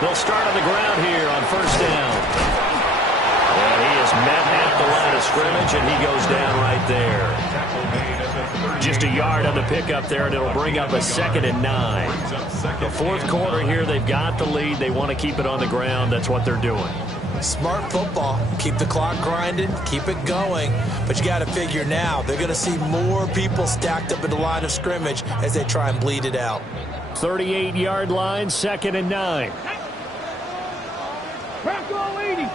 They'll start on the ground here on 1st down. And he is met at the line of scrimmage, and he goes down right there. Just a yard on the pickup there, and it'll bring up a 2nd and 9. The 4th quarter here, they've got the lead. They want to keep it on the ground. That's what they're doing. Smart football. Keep the clock grinding. Keep it going. But you got to figure now, they're going to see more people stacked up at the line of scrimmage as they try and bleed it out. 38-yard line, 2nd and 9. Crack all 80.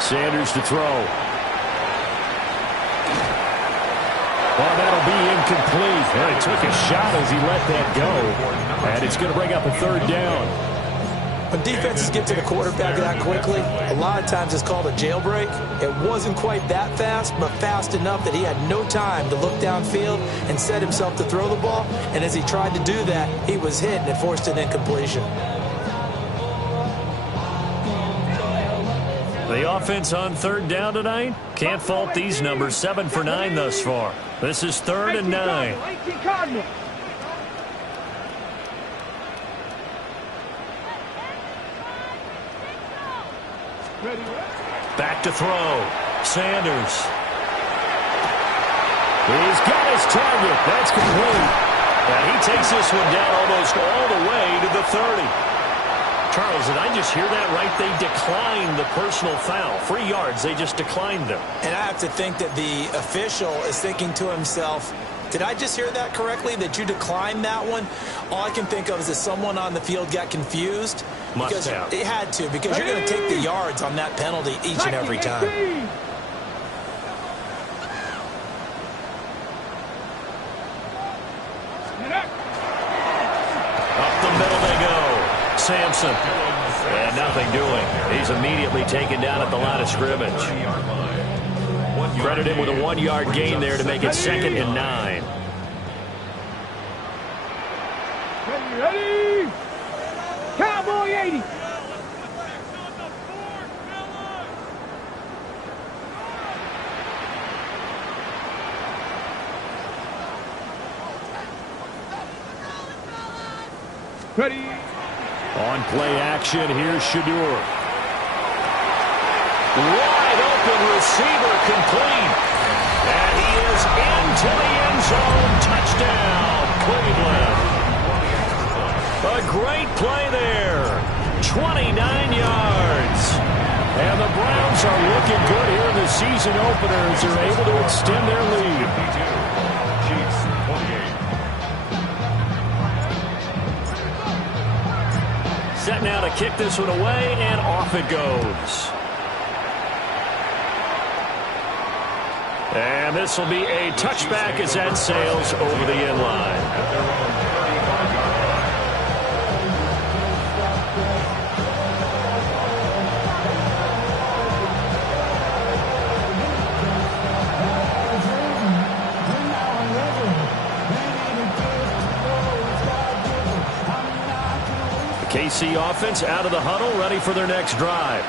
Sanders to throw. Well, that'll be incomplete. And he took a shot as he let that go. And it's going to bring up a 3rd down. When defenses get to the quarterback that quickly, a lot of times it's called a jailbreak. It wasn't quite that fast, but fast enough that he had no time to look downfield and set himself to throw the ball. And as he tried to do that, he was hit and it forced an incompletion. The offense on 3rd down tonight. Can't fault these numbers. 7 for 9 thus far. This is 3rd and 9. Back to throw. Sanders. He's got his target. That's complete. And he takes this one down almost all the way to the 30. Charles, did I just hear that right? They declined the personal foul. 3 yards, they just declined them. And I have to think that the official is thinking to himself, did I just hear that correctly, that you declined that one? All I can think of is that someone on the field got confused. Must have. It had to, because you're going to take the yards on that penalty each and every time. Up the middle they go. Sampson. And nothing doing. He's immediately taken down at the line of scrimmage. Credit him with a 1-yard gain there to make it 2nd and 9. Ready? Cowboy 80. Ready? On play action, here's Shadur. Wide open receiver complete. And he is into the end zone. Touchdown, Cleveland. A great play there. 29 yards. And the Browns are looking good here in the season opener as they're able to extend their lead. Chiefs 28. Set now to kick this one away, and off it goes. And this will be a touchback as that sails over the end line. KC offense out of the huddle, ready for their next drive.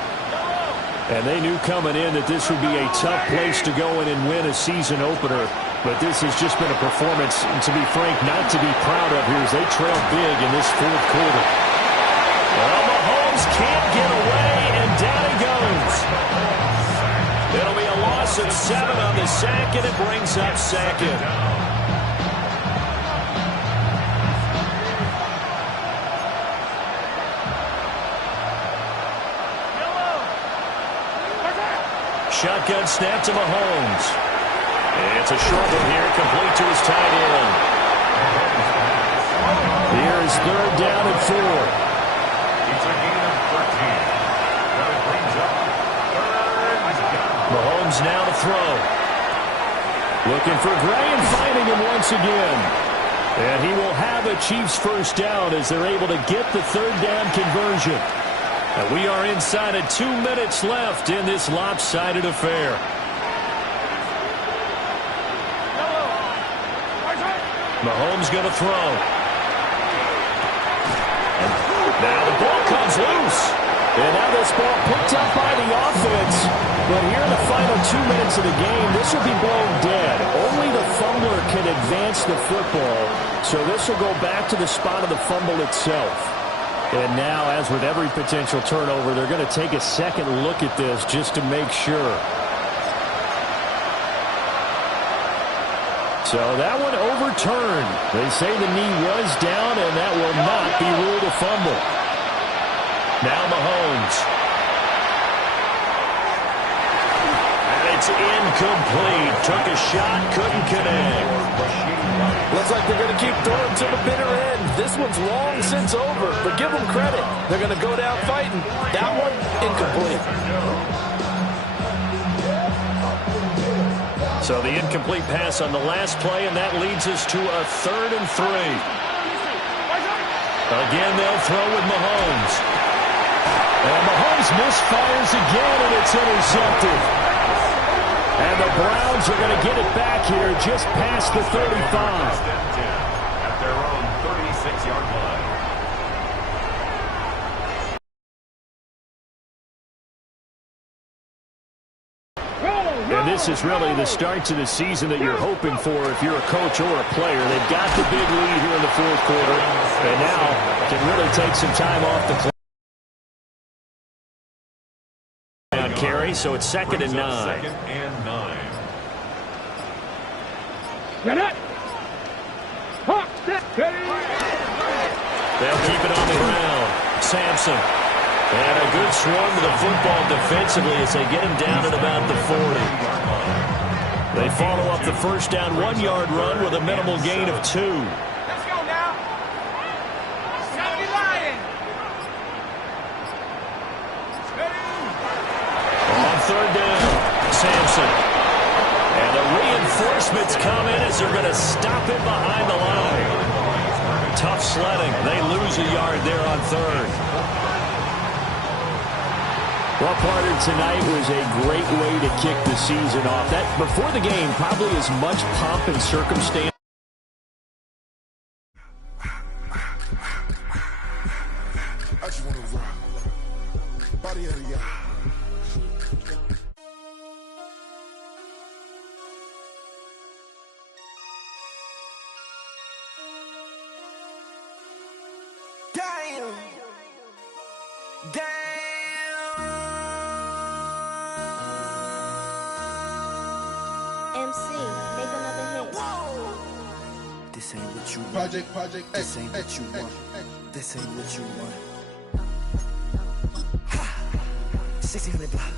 And they knew coming in that this would be a tough place to go in and win a season opener. But this has just been a performance, and to be frank, not to be proud of here as they trail big in this fourth quarter. Well, Mahomes can't get away, and down he goes. It'll be a loss of 7 on the sack, and it brings up second. Shotgun snap to Mahomes. It's a short one here, complete to his tight end. Here is 3rd down and 4. It's a gain of 13. That brings up 3rd down. Mahomes now to throw. Looking for Gray and finding him once again. And he will have a Chiefs first down as they're able to get the 3rd down conversion. And we are inside of 2 minutes left in this lopsided affair. Mahomes going to throw. And now the ball comes loose. And now this ball picked up by the offense. But here in the final 2 minutes of the game, this will be blown dead. Only the fumbler can advance the football. So this will go back to the spot of the fumble itself. And now, as with every potential turnover, they're going to take a second look at this just to make sure. So that one overturned. They say the knee was down, and that will not be ruled a fumble. Now Mahomes. And it's incomplete. Took a shot, couldn't connect. Looks like they're going to keep throwing to the bitter end. This one's long since over, but give them credit. They're going to go down fighting. That one, incomplete. So the incomplete pass on the last play, and that leads us to a 3rd and 3. Again, they'll throw with Mahomes. And Mahomes misfires again, and it's intercepted. And the Browns are going to get it back here just past the 35. At their own 36-yard line. And this is really the start to the season that you're hoping for if you're a coach or a player. They've got the big lead here in the fourth quarter, and now can really take some time off the clock. Carry, so it's 2nd and 9. 2nd and 9. Get it. Hawk, set, ready. They'll keep it on the ground. Sampson. And a good swung to the football defensively as they get him down at about the 40. They follow up the first down 1-yard run with a minimal gain of 2. Let's go now. 70 Lion. On 3rd down, Sampson. And the reinforcements come in as they're going to stop it behind the line. Tough sledding. They lose a yard there on 3rd. Well, partner, tonight was a great way to kick the season off. That, before the game, probably as much pomp and circumstance. I just want to rock. Body of the Damn. Damn. MC, make another hit. This ain't what you want. Project This ain't what you want. This ain't what you want. 1600 block.